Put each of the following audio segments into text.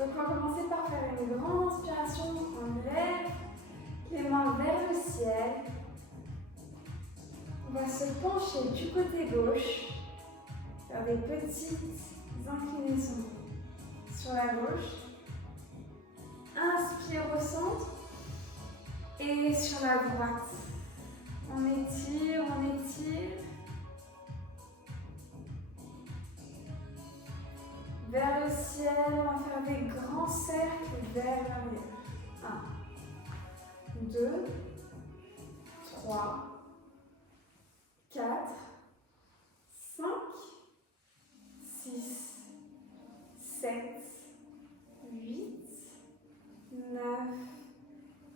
Donc on va commencer par faire une grande inspiration. On lève les mains vers le ciel. On va se pencher du côté gauche, faire des petites inclinaisons sur la gauche. Inspire au centre et sur la droite. On étire, on étire. Vers le ciel, on va faire des grands cercles vers l'arrière. 1, 2, 3, 4, 5, 6, 7, 8, 9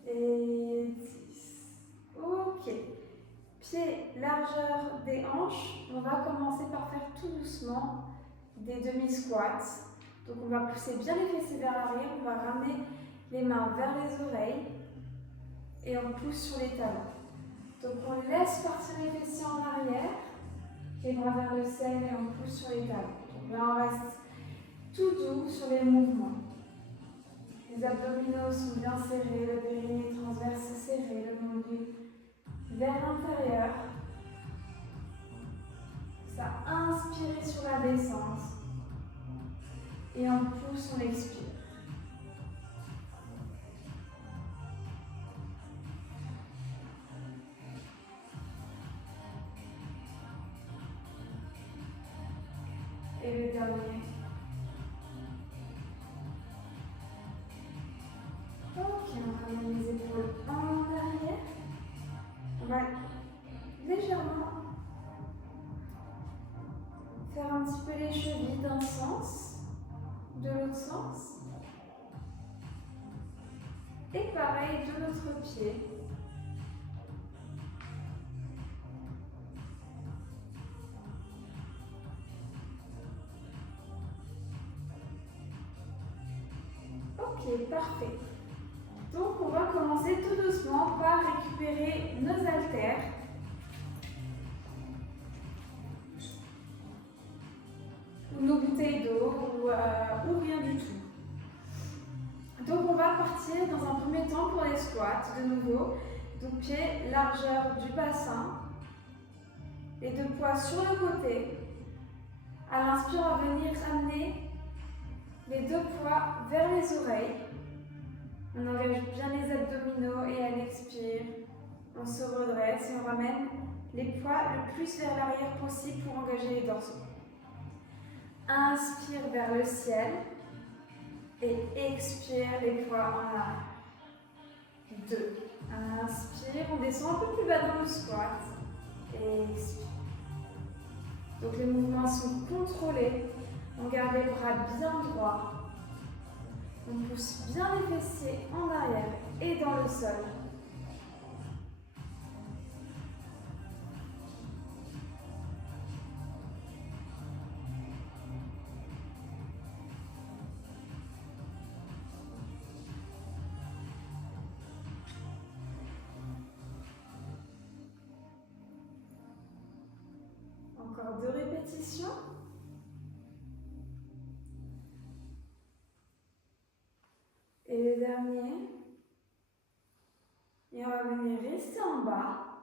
et 10. Ok. Pied, largeur des hanches. On va commencer par faire tout doucement des demi-squats. Donc on va pousser bien les fessiers vers l'arrière. On va ramener les mains vers les oreilles et on pousse sur les talons. Donc on laisse partir les fessiers en arrière, les bras vers le ciel et on pousse sur les talons. Donc là on reste tout doux sur les mouvements. Les abdominaux sont bien serrés, le périnée transverse serré, le nombril vers l'intérieur. Ça inspire sur la descente et on pousse, on expire. Et le dernier. Ok, on ramène les épaules en arrière. On va légèrement faire un petit peu les chevilles d'un sens, de l'autre sens. Et pareil de l'autre pied. Ok, parfait. Donc on va commencer tout doucement par récupérer nos haltères. Ou nos bouteilles d'eau, ou rien du tout. Donc on va partir dans un premier temps pour les squats de nouveau. Donc pied, largeur du bassin. Les deux poids sur le côté. À l'inspire, on va venir ramener les deux poids vers les oreilles. On engage bien les abdominaux et à l'expire, on se redresse et on ramène les poids le plus vers l'arrière possible pour engager les dorsaux. Inspire vers le ciel et expire les poids en arrière. 2. Inspire, on descend un peu plus bas dans le squat et expire. Donc les mouvements sont contrôlés, on garde les bras bien droits. On pousse bien les fessiers en arrière et dans le sol. Encore 2 répétitions. Et le dernier. Et on va venir rester en bas.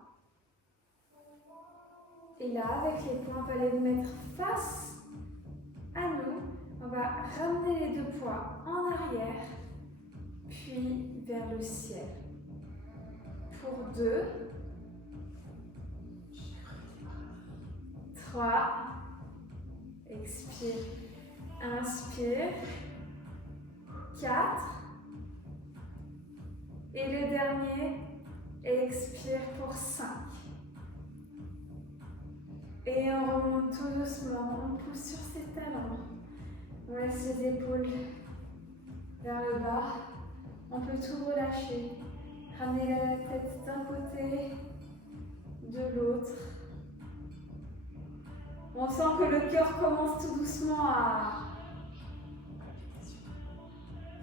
Et là, avec les poings, on va les mettre face à nous. On va ramener les deux poids en arrière, puis vers le ciel. Pour 2, 3, expire, inspire, 4, et le dernier, expire pour 5. Et on remonte tout doucement, on pousse sur ses talons. On laisse les épaules vers le bas. On peut tout relâcher. Ramener la tête d'un côté, de l'autre. On sent que le cœur commence tout doucement à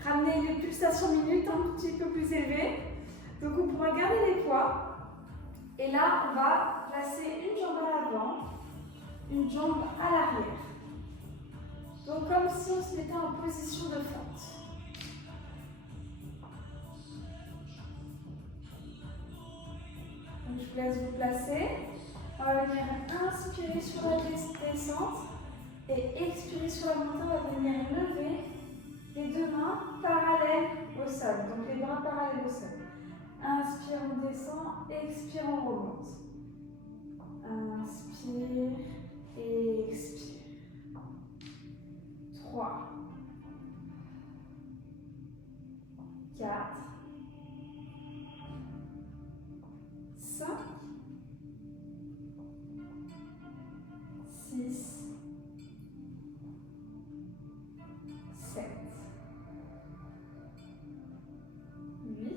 ramener les pulsations minutes un petit peu plus élevées. Donc on pourra garder les poids. Et là, on va placer une jambe à l'avant, une jambe à l'arrière. Donc comme si on se mettait en position de fente. laisse vous placer. On va venir inspirer sur la descente et expirer sur la montée. On va venir lever les deux mains parallèles au sol. Donc les bras parallèles au sol. Inspire, on descend. Expire, on remonte. Inspire, expire. 3, 4, 5, 6, 7, 8,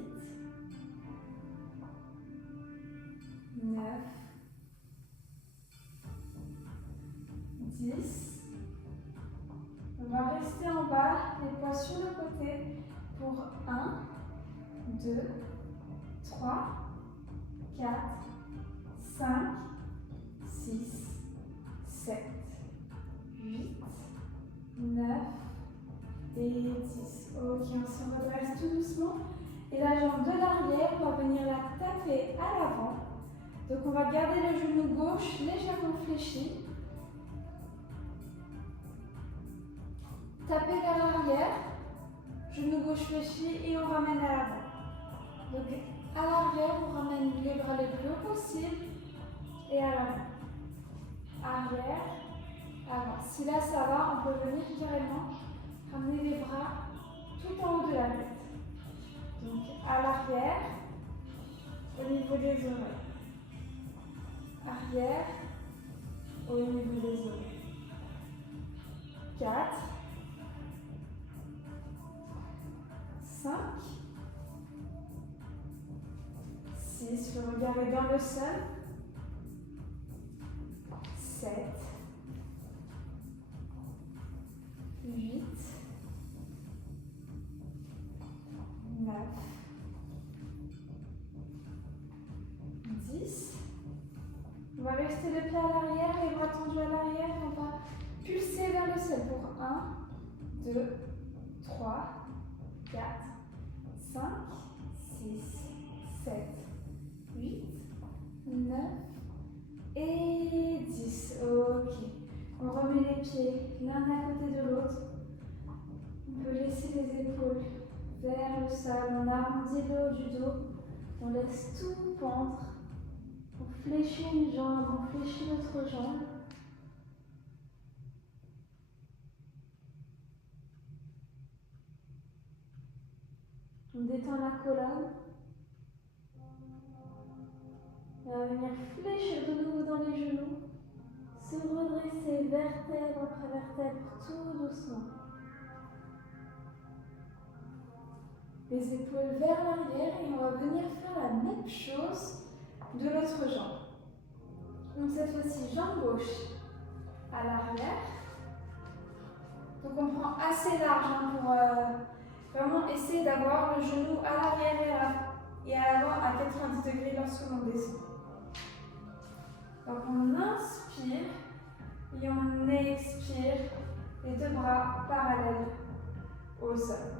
9, 10. On va rester en bas, les poids sur le côté pour 1, 2, 3, 4, 5, 6, 7, 8, 9 et 10. Ok, on se redresse tout doucement. Et la jambe de l'arrière, on va venir la taper à l'avant. Donc on va garder le genou gauche légèrement fléchi. Taper vers l'arrière, genou gauche fléchi et on ramène à l'avant. Donc à l'arrière, on ramène les bras le plus haut possible et à l'avant. Arrière, avant. Si là ça va, on peut venir carrément ramener les bras tout en haut de la tête. Donc à l'arrière, au niveau des oreilles. Arrière, au niveau des oreilles. 4, 5, 6, le regard est dans le sol. 7, 8, 9, 10. On va rester le pied à l'arrière, les bras tendus à l'arrière et on va pulser vers le sol pour 1, 2, 3, 4, 5, 6, 7, 8, 9 et 10. Ok. On remet les pieds l'un à côté de l'autre. On peut laisser les épaules vers le sol. On arrondit le haut du dos. On laisse tout pendre. On fléchit une jambe, on fléchit l'autre jambe. On détend la colonne. On va venir fléchir de nouveau dans les genoux. Se redresser vertèbre après vertèbre, tout doucement. Les épaules vers l'arrière et on va venir faire la même chose de l'autre jambe. Donc cette fois-ci, jambe gauche à l'arrière. Donc on prend assez large pour vraiment essayer d'avoir le genou à l'arrière et à l'avant à 90 degrés lorsque l'on descend. Donc on inspire et on expire, les deux bras parallèles au sol.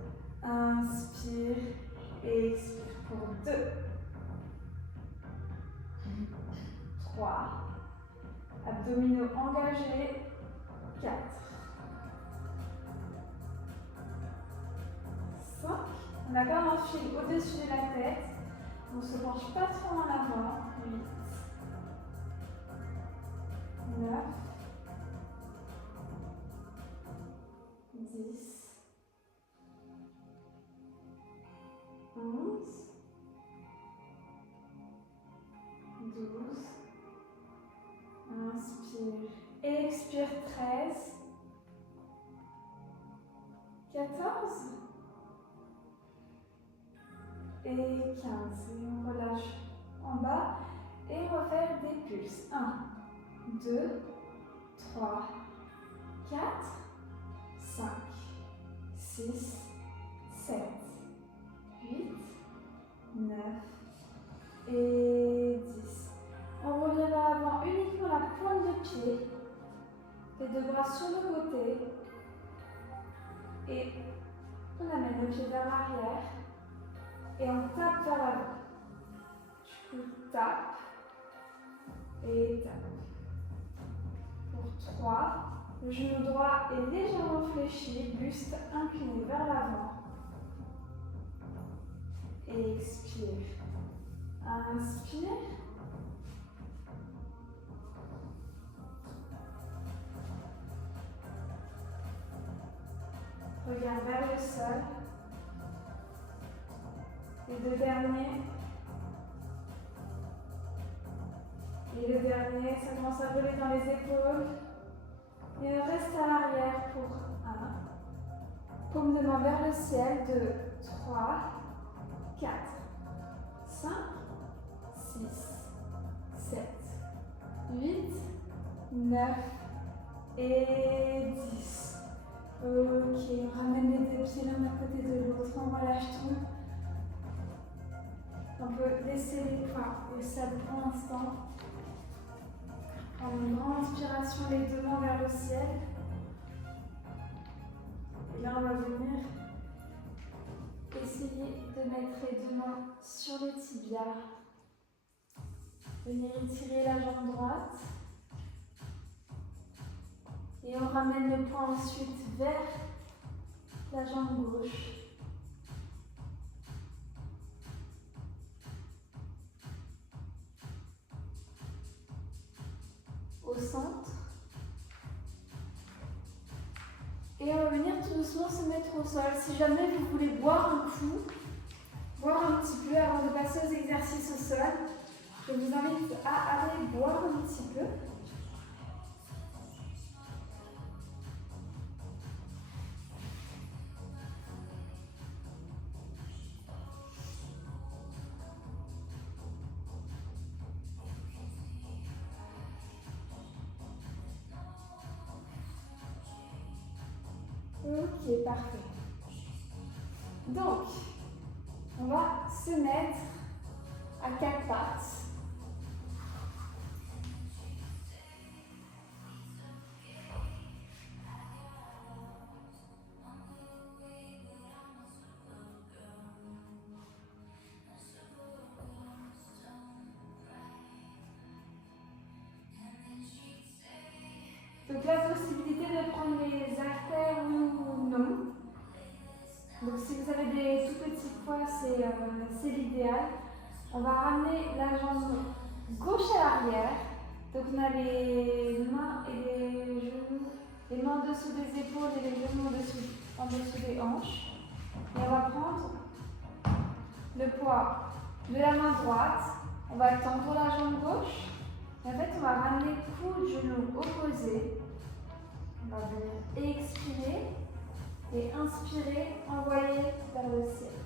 Inspire et expire pour 2, 3, abdominaux engagés, 4, 5. On a comme un fil au-dessus de la tête. On ne se penche pas trop en avant. 8, 9, 10, 11, 12, inspire, expire 13, 14 et 15. Et on relâche en bas et on va faire des pulses. 1, 2, 3, 4, 5, 6, 7, 8, 9 et 10. On revient vers l'avant, uniquement la pointe de pied, les deux bras sur le côté et on amène le pied vers l'arrière et on tape vers l'avant. Du coup, tape, et talon. Pour 3, le genou droit est légèrement fléchi, buste incliné vers l'avant. Expire. Inspire. Regarde vers le sol. Et le dernier. Et le dernier, ça commence à voler dans les épaules. Et on reste à l'arrière pour 1. Paume de main vers le ciel. 2, 3, 4, 5, 6, 7, 8, 9 et 10. Ok, on ramène les deux pieds l'un à côté de l'autre. On relâche tout. On peut laisser les poings au sol pour l'instant. Prendre une grande inspiration, les deux mains vers le ciel. Et là, on va venir essayer de mettre les deux mains sur le tibia. Venir étirer la jambe droite. Et on ramène le poing ensuite vers la jambe gauche. Au centre. Et on va venir tout doucement se mettre au sol. Si jamais vous voulez boire un coup, boire un petit peu avant de passer aux exercices au sol, je vous invite à aller boire un petit peu. Ok, parfait. Donc, on va se mettre à 4 pattes. Donc la possibilité de prendre les haltères ou non. Donc si vous avez des tout petits poids, c'est l'idéal. On va ramener la jambe gauche à l'arrière. Donc on a les mains et les genoux, les mains en dessous des épaules et les genoux en dessous des hanches. Et on va prendre le poids de la main droite. On va tendre la jambe gauche. Et en fait, on va ramener coude, genou opposé. On va venir expirer et inspirer, envoyer vers le ciel.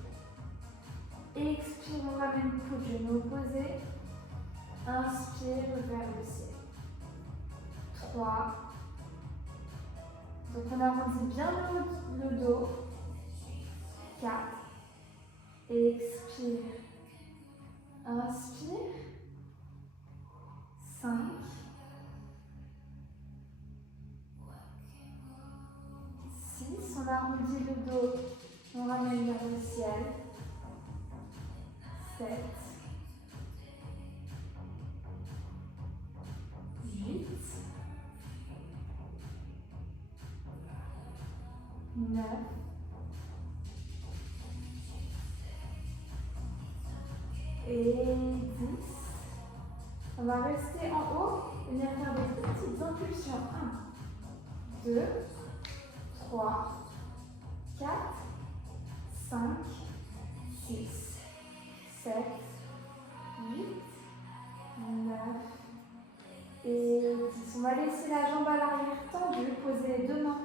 Expire, on ramène coude, genou opposé. Inspire vers le ciel. 3. Donc on arrondit bien le dos. 4. Expire. Inspire. 5. 6. On arrondit le dos. On ramène vers le ciel. 7. 8. 9. Et 10. On va rester en haut et venir faire des petites impulsions. 1, 2, 3, 4, 5, 6, 7, 8, 9 et 10. On va laisser la jambe à l'arrière tendue, poser les deux mains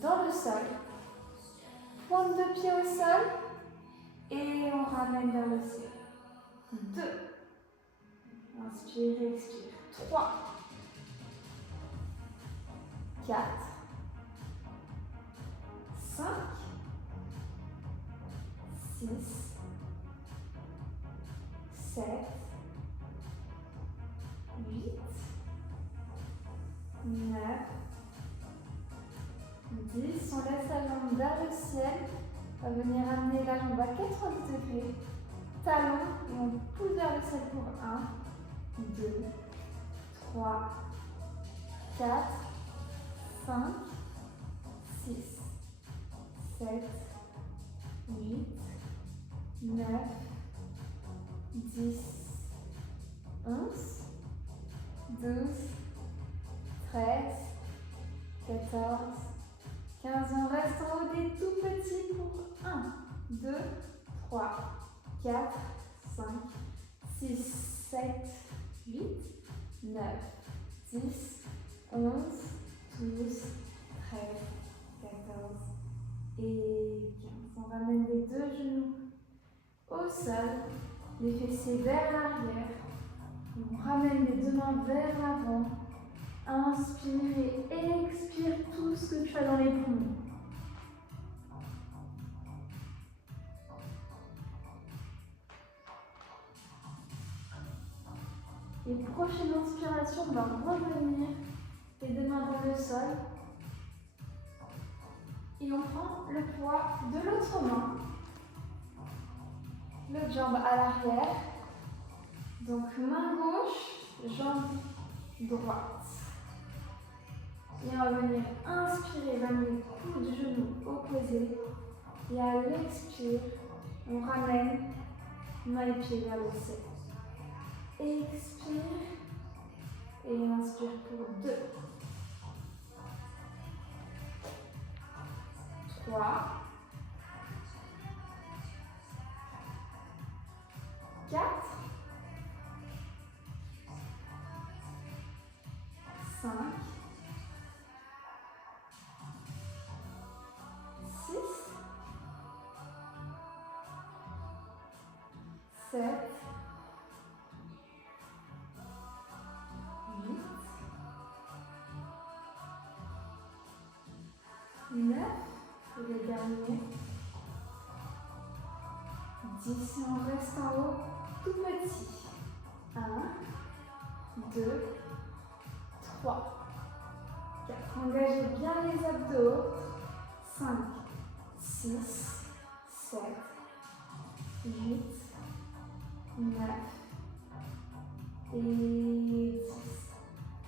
dans le sol. Pointe de pied au sol et on ramène vers le ciel. 2. Inspire, expire. 3. 4. 5. 6. 7. 8. 9. 10. On laisse la jambe vers le ciel. On va venir amener la jambe à 90 degrés. Talon et on pousse vers le ciel pour 1, 2, 3, 4, 5, 6, 7, 8, 9, 10, 11, 12, 13, 14, 15. On reste en haut des tout petits pour 1, 2, 3, 4, 5, 6, 7, 8, 9, 10, 11, 12, 13, 14 et 15. On ramène les deux genoux au sol, les fessiers vers l'arrière. On ramène les deux mains vers l'avant. Inspire et expire tout ce que tu as dans les poumons. Et prochaine inspiration, on va revenir les deux mains dans le sol. Et on prend le poids de l'autre main. L'autre jambe à l'arrière. Donc main gauche, jambe droite. Et on va venir inspirer, ramener coude de genou opposé. Et à l'expire, on ramène main et pied vers le ciel. Expire et inspire pour 2, 3, 4, 5, 6, 7, 9, et le dernier, 10, et on reste en haut, tout petit, 1, 2, 3, 4, engagez bien les abdos, 5, 6, 7, 8, 9, et 10.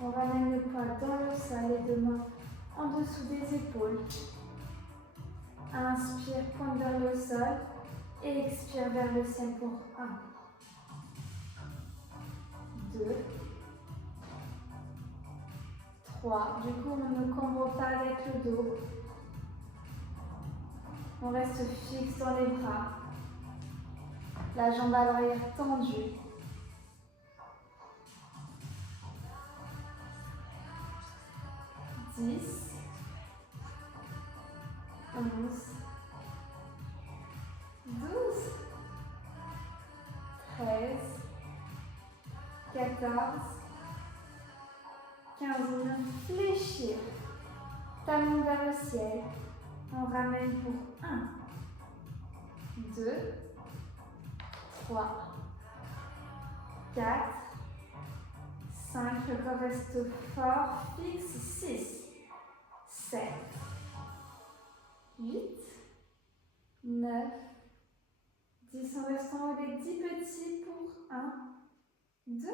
On ramène le poids dans le sol, les deux mains en dessous des épaules. Inspire, pointe vers le sol et expire vers le ciel pour 1, 2, 3. Du coup, on ne cambre pas avec le dos. On reste fixe dans les bras. La jambe à l'arrière tendue. 10, 11, 12, 13, 14, 15. On vient fléchir. Talon vers le ciel. On ramène pour 1, 2, 3, 4, 5. Le corps reste fort, fixe. 6, 7, 8, 9, 10. On reste en haut des 10 petits pour 1, 2,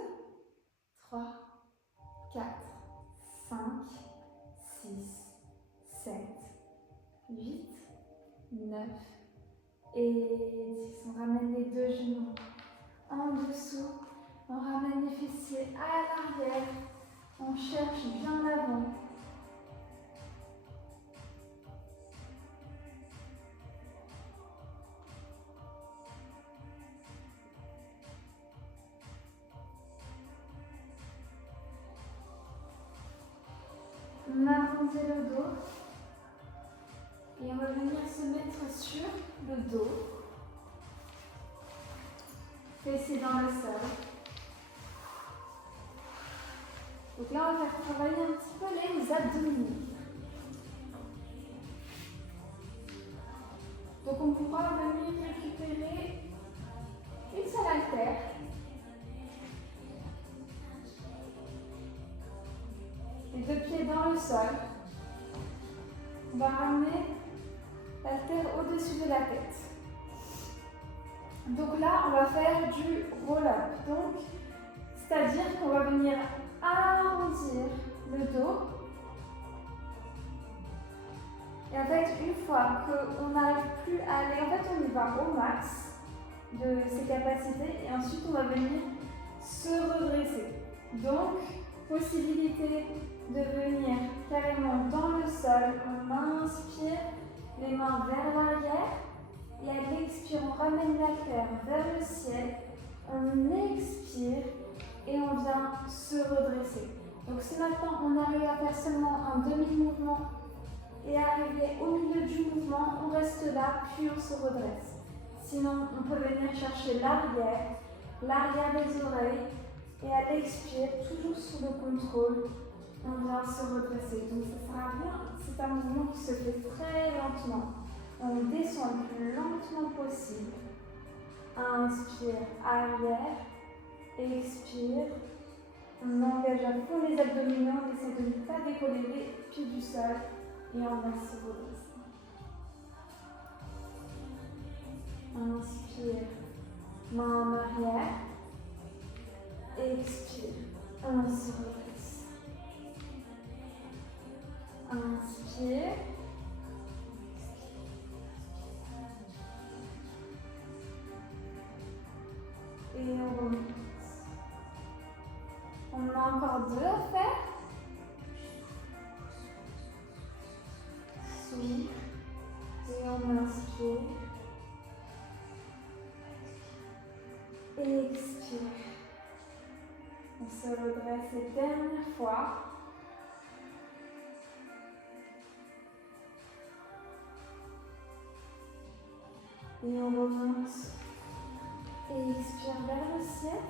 3, 4, 5, 6, 7, 8, 9 et 10. On ramène les deux genoux en dessous. On ramène les fessiers à l'arrière. On cherche bien l'avant. On arrondit le dos et on va venir se mettre sur le dos, fessiers dans le sol. Donc là, on va faire travailler un petit peu les abdominaux. Donc on pourra venir récupérer une seule haltère. Les deux pieds dans le sol. On va ramener l'haltère au-dessus de la tête. Donc là, on va faire du roll-up. Donc, c'est-à-dire qu'on va venir arrondir le dos. Et en fait, une fois qu'on n'arrive plus à aller, en fait, on y va au max de ses capacités et ensuite on va venir se redresser. Donc, possibilité de venir carrément dans le sol. On inspire, les mains vers l'arrière et à l'expire, on ramène la terre vers le ciel. On expire et on vient se redresser. Donc si maintenant on arrive à faire seulement un demi-mouvement et arriver au milieu du mouvement, on reste là, puis on se redresse. Sinon, on peut venir chercher l'arrière des oreilles, et à l'expire, toujours sous le contrôle, on vient se redresser. Donc ça ne sert à rien, c'est un mouvement qui se fait très lentement. On descend le plus lentement possible. Inspire, arrière, expire. On engage à fond les abdominaux, on essaie de ne pas décoller les pieds du sol et on va se redresser. Inspire, main en arrière. Expire, on se redresse. Inspire. Et on remonte. On a encore 2 à faire. Souffle. Et on inspire. Et expire. On se redresse une dernière fois. Et on remonte. Et expire vers le ciel.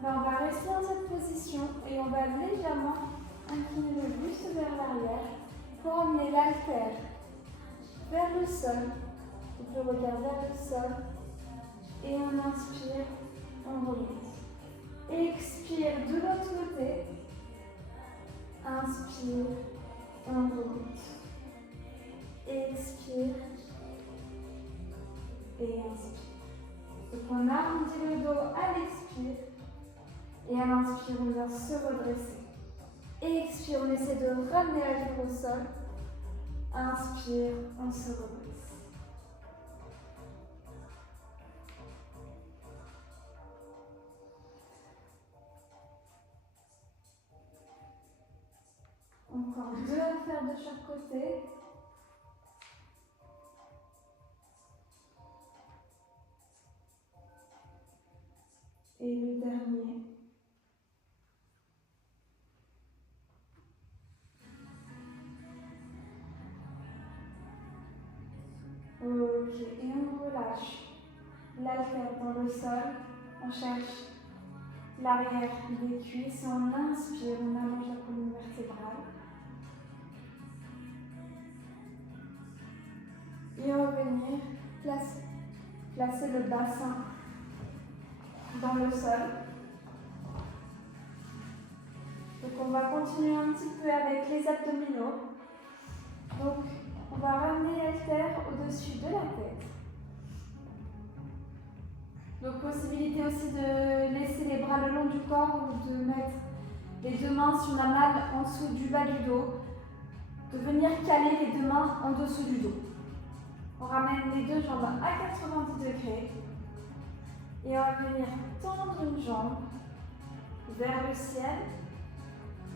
Ben, on va rester dans cette position et on va légèrement incliner le buste vers l'arrière pour emmener l'haltère vers le sol. Donc le regard vers le sol. Et on inspire, on remonte. Expire de l'autre côté. Inspire, on remonte. Expire et inspire. Donc on arrondit le dos à l'expire et à l'inspire on vient se redresser. Expire, on essaie de ramener la tête au sol. Inspire, on se redresse. Encore 2 à faire de chaque côté. Et le dernier. Ok, et on relâche l'haltère dans le sol. On cherche l'arrière des cuisses. On inspire, on allonge la colonne vertébrale. Et on va venir placer le bassin dans le sol. Donc on va continuer un petit peu avec les abdominaux. Donc on va ramener l'haltère au-dessus de la tête. Donc possibilité aussi de laisser les bras le long du corps ou de mettre les 2 mains si on a mal en dessous du bas du dos. De venir caler les 2 mains en dessous du dos. On ramène les 2 jambes à 90 degrés. Et on va venir tendre une jambe vers le ciel.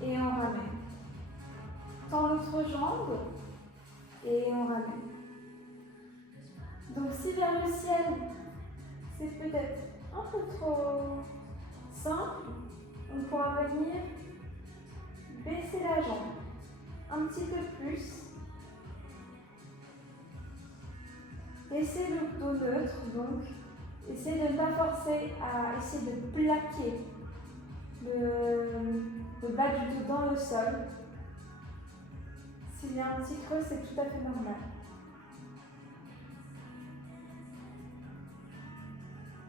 Et on ramène. Tend l'autre jambe. Et on ramène. Donc si vers le ciel, c'est peut-être un peu trop simple, on pourra venir baisser la jambe un petit peu plus. Laissez le dos neutre, donc essayez de ne pas forcer à essayer de plaquer le bas du dos dans le sol. S'il y a un petit creux, c'est tout à fait normal.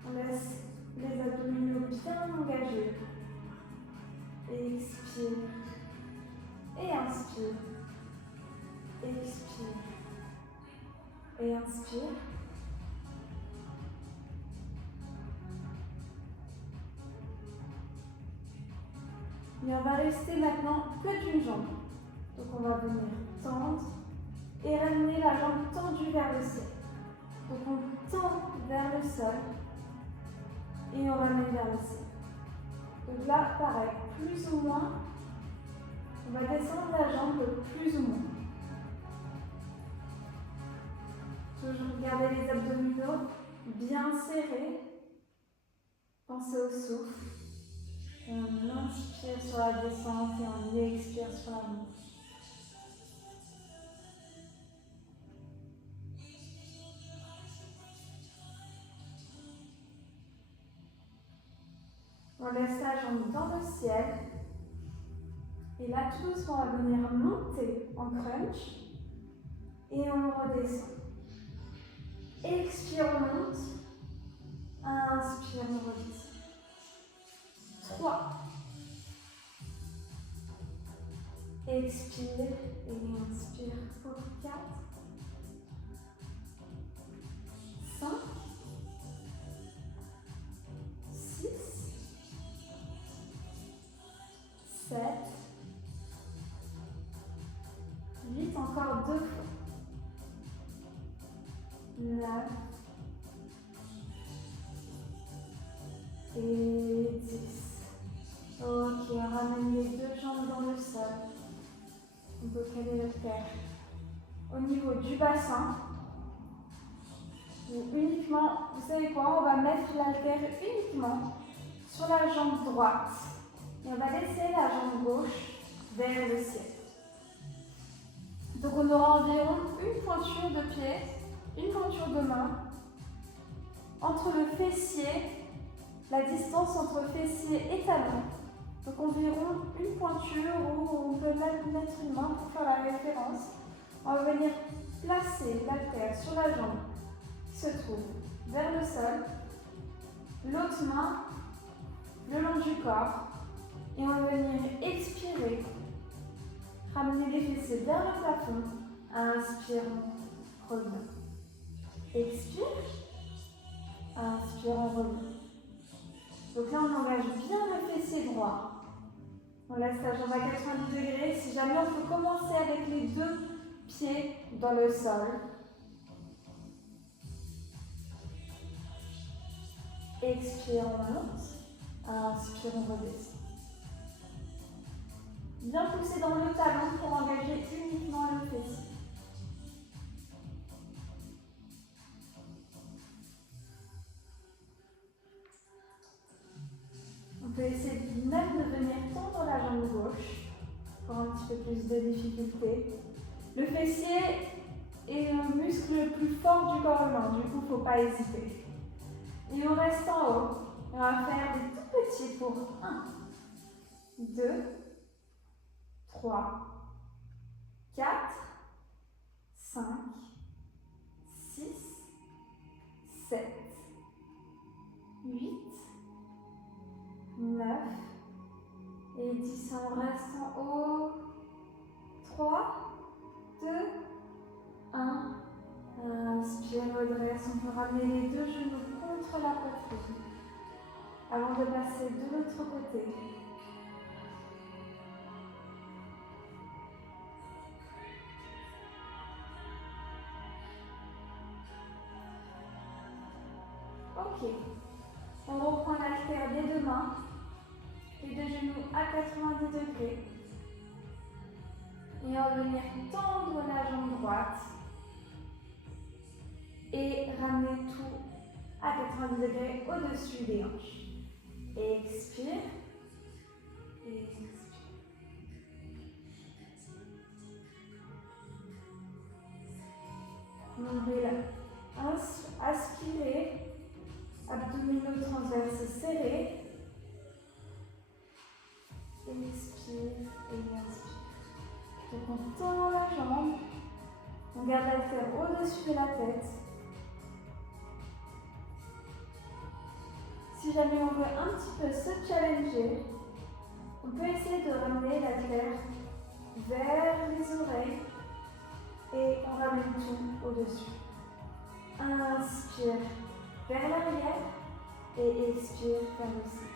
On laisse les abdominaux bien engagés. Expire. Et inspire. Expire. Et inspire. Et on va rester maintenant que d'une jambe. Donc on va venir tendre et ramener la jambe tendue vers le ciel. Donc on tend vers le sol et on ramène vers le ciel. Donc là, pareil, plus ou moins, on va descendre la jambe plus ou moins. Toujours garder les abdominaux bien serrés. Pensez au souffle. On inspire sur la descente et on expire sur la montée. On laisse la jambe dans le ciel. Et là, tout doucement, on va venir monter en crunch. Et on redescend. Expire, on monte. Inspire, on redescend. 3. Expire et inspire pour 4. 5. 6. 7. 8. Encore 2 fois. 9. Et 10. Ok, on ramène les deux jambes dans le sol. On peut caler le terre au niveau du bassin. Ou uniquement, vous savez quoi, on va mettre l'haltère uniquement sur la jambe droite. Et on va laisser la jambe gauche vers le ciel. Donc on aura environ une pointure de pied, une pointure de main. Entre le fessier, la distance entre fessier et talon. Donc environ une pointure où on peut mettre une main pour faire la référence. On va venir placer l'haltère sur la jambe qui se trouve vers le sol. L'autre main le long du corps. Et on va venir expirer. Ramener les fessiers vers le plafond. Inspire, on revient. Expire. Inspire, on revient. Donc là, on engage bien le fessier droit. On laisse la jambe à 90 degrés. Si jamais on peut commencer avec les deux pieds dans le sol. Expire, on monte. Inspire, on redescend. Bien pousser dans le talon pour engager uniquement le fessier. On peut essayer même de venir tendre la jambe gauche pour un petit peu plus de difficulté. Le fessier est le muscle le plus fort du corps humain, du coup il ne faut pas hésiter. Et on reste en haut. On va faire des tout petits pour 1, 2, 3, 4, 5, 6, 7, 8, 9 et 10. On reste en haut. 3, 2, 1. Inspire, redresse. On peut ramener les deux genoux contre la poitrine avant de passer de l'autre côté. Ok. On reprend l'haltère des deux mains, les deux genoux à 90 degrés. Et on va venir tendre la jambe droite et ramener tout à 90 degrés au-dessus des hanches. Expire. Et expire. Montez là. Aspirez. Abdominaux transverses serrés. Expire et inspire. Donc on tend la jambe. On garde l'haltère au-dessus de la tête. Si jamais on veut un petit peu se challenger, on peut essayer de ramener l'haltère vers les oreilles et on ramène tout au-dessus. Inspire vers l'arrière et expire vers le ciel.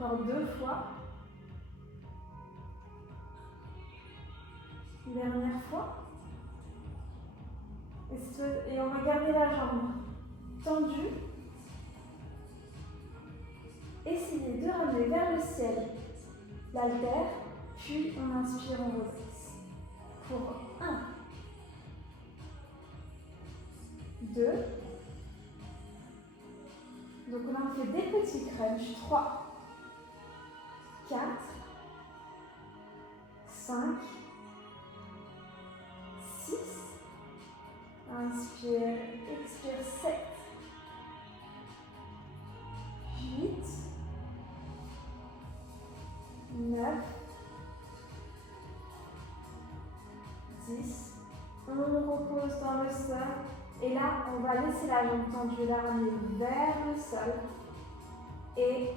Encore 2 fois. Dernière fois. Et on va garder la jambe tendue. Essayez de ramener vers le ciel l'haltère, puis on inspire, on redresse. Pour 1, 2. Donc là on fait des petits crunchs. 3, 4, 5, 6. Inspire, expire, 7, 8, 9, 10. On repose dans le sol. Et là, on va laisser la jambe tendue, la ramener vers le sol. Et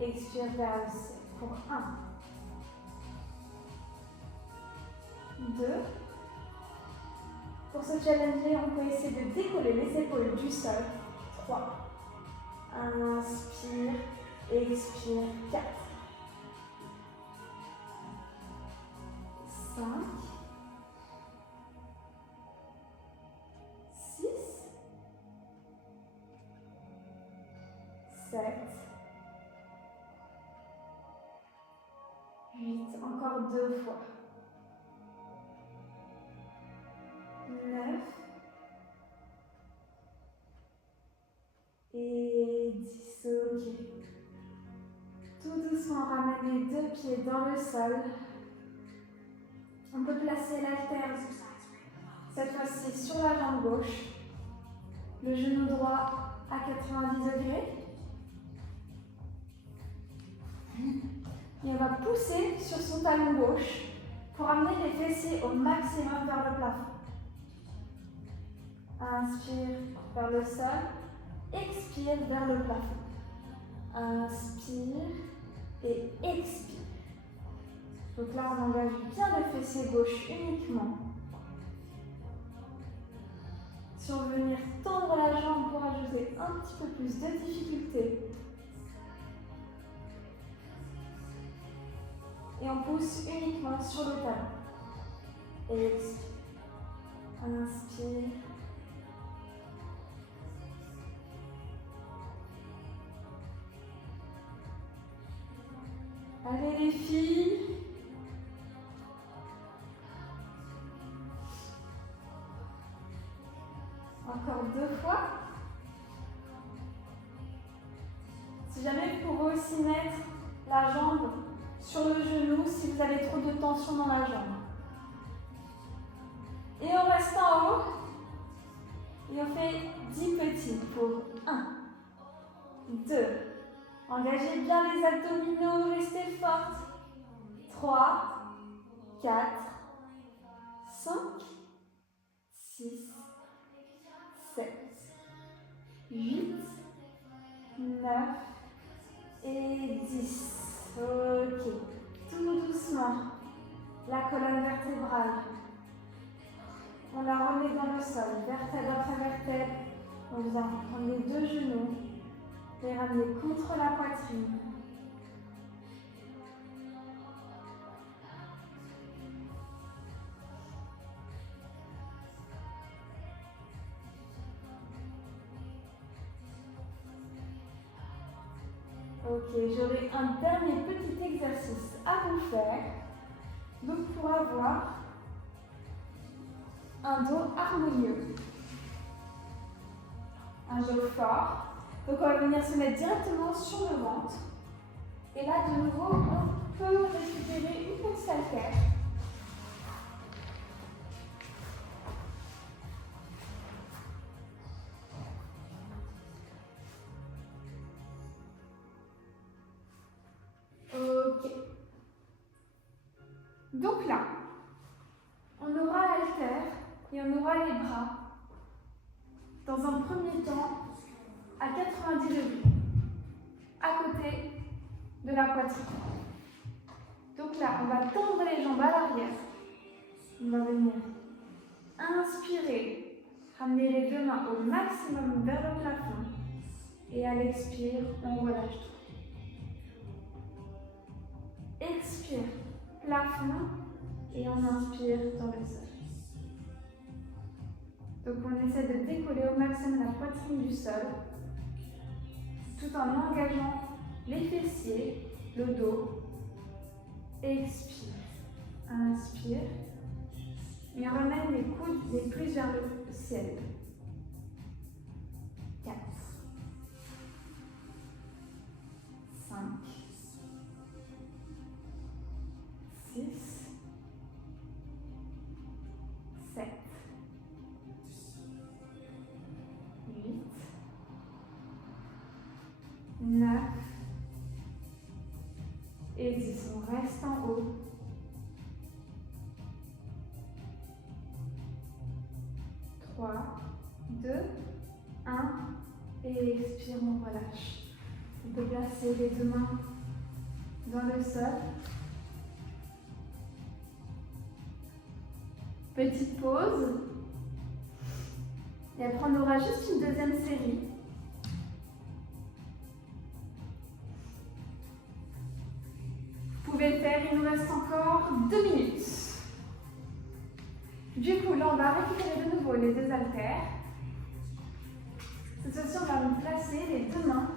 expire vers le ciel. Pour 1, 2. Pour se challenger, on peut essayer de décoller les épaules du sol. 3. Inspire, expire, 4. 5. 6. 7. 8. Encore 2 fois. 9 et 10. Ok. Tout doucement, ramenez les 2 pieds dans le sol. On peut placer l'haltère cette fois-ci sur la jambe gauche. Le genou droit à 90 degrés. Et on va pousser sur son talon gauche pour amener les fessiers au maximum vers le plafond. Inspire vers le sol, expire vers le plafond. Inspire et expire. Donc là, on engage bien le fessier gauche uniquement. Si on veut venir tendre la jambe pour ajouter un petit peu plus de difficulté. Et on pousse uniquement sur le talon. Et expire. Inspire. Allez les filles. Encore 2 fois. Si jamais vous pouvez aussi mettre la jambe sur le genou si vous avez trop de tension dans la jambe. Et on reste en haut. Et on fait 10 petits pour 1, 2. Engagez bien les abdominaux, restez fortes. 3, 4, 5, 6, 7, 8, 9 et 10. Ok. Tout doucement. La colonne vertébrale. On la remet dans le sol, vertèbre après vertèbre. On vient prendre les 2 genoux. Les ramener contre la poitrine. Ok, j'aurai un dernier petit exercice à vous faire. Donc pour avoir un dos harmonieux. Un dos fort. Donc on va venir se mettre directement sur le ventre. Et là de nouveau, on peut récupérer une petite haltère. Ok. Donc là, on aura l'haltère et on aura les bras dans un premier temps à 90 degrés, à côté de la poitrine. Donc là, on va tendre les jambes à l'arrière. On va venir inspirer, ramener les 2 mains au maximum vers le plafond. Et à l'expire, on relâche tout. Expire, plafond, et on inspire dans le sol. Donc on essaie de décoller au maximum la poitrine du sol, tout en engageant les fessiers, le dos. Expire, inspire, et on ramène les coudes les plus vers le ciel. 4, 5, 6, 7, 8, 9 et 10. On reste en haut. 3, 2, 1 et expire, on relâche. On peut placer les deux mains dans le sol. Petite pause. Et après, on aura juste une deuxième série. Vous pouvez le faire, il nous reste encore 2 minutes. Du coup, là, on va récupérer de nouveau les deux haltères. Cette fois-ci, on va nous placer les deux mains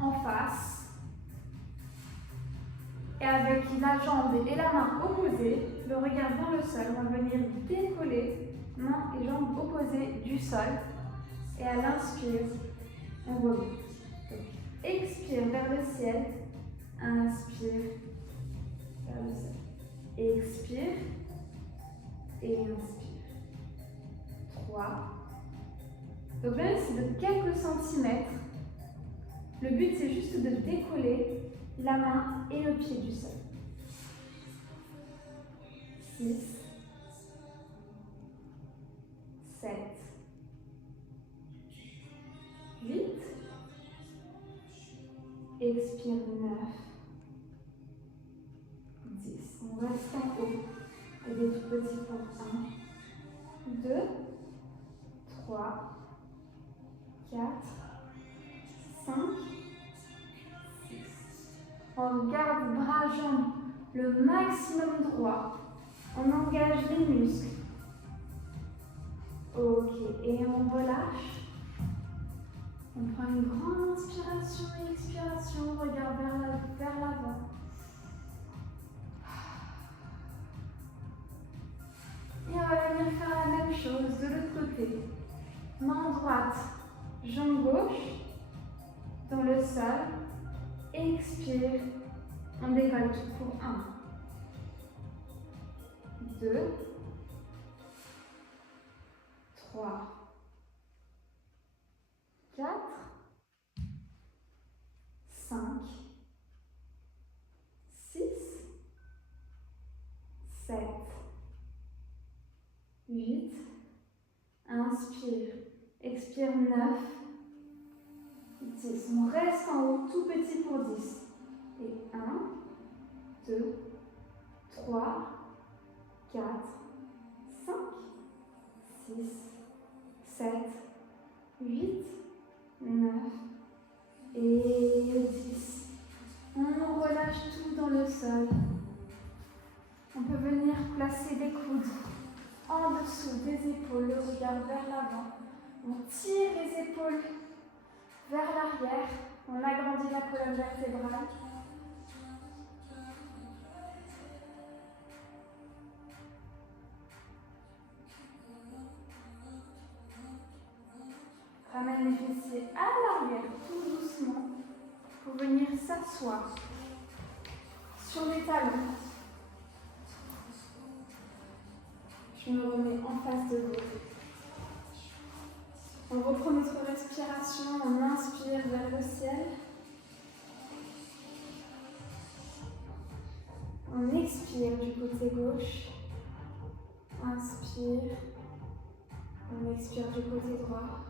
en face. Et avec la jambe et la main opposées, le regard vers le sol, on va venir décoller main et jambe opposées du sol. Et à l'inspire, on remonte. Donc, expire vers le ciel, inspire vers le ciel. Expire et inspire. 3. Donc même si c'est de quelques centimètres, le but c'est juste de décoller la main et le pied du sol. 6, 7, 8, expire 9, 10. On reste en haut et des tout petits pour 1, 2, 3, 4, 5, 6. On garde bras, jambes le maximum droit. On engage les muscles. Ok, et on relâche. On prend une grande inspiration et expiration. On regarde vers l'avant. Et on va venir faire la même chose de l'autre côté. Main droite, jambe gauche, dans le sol. Expire. On décolle tout pour 1, 2, 3, 4, 5, 6, 7, 8, inspire, expire 9, 10. On reste en haut tout petit pour 10. Et 1, 2, 3, 4, 5, 6, 7, 8, 9 et 10. On relâche tout dans le sol. On peut venir placer les coudes en dessous des épaules, le regard vers l'avant. On tire les épaules vers l'arrière. On agrandit la colonne vertébrale. Ramène les fessiers à l'arrière, tout doucement, pour venir s'asseoir sur les talons. Je me remets en face de vous. On reprend notre respiration, on inspire vers le ciel. On expire du côté gauche. Inspire. On expire du côté droit.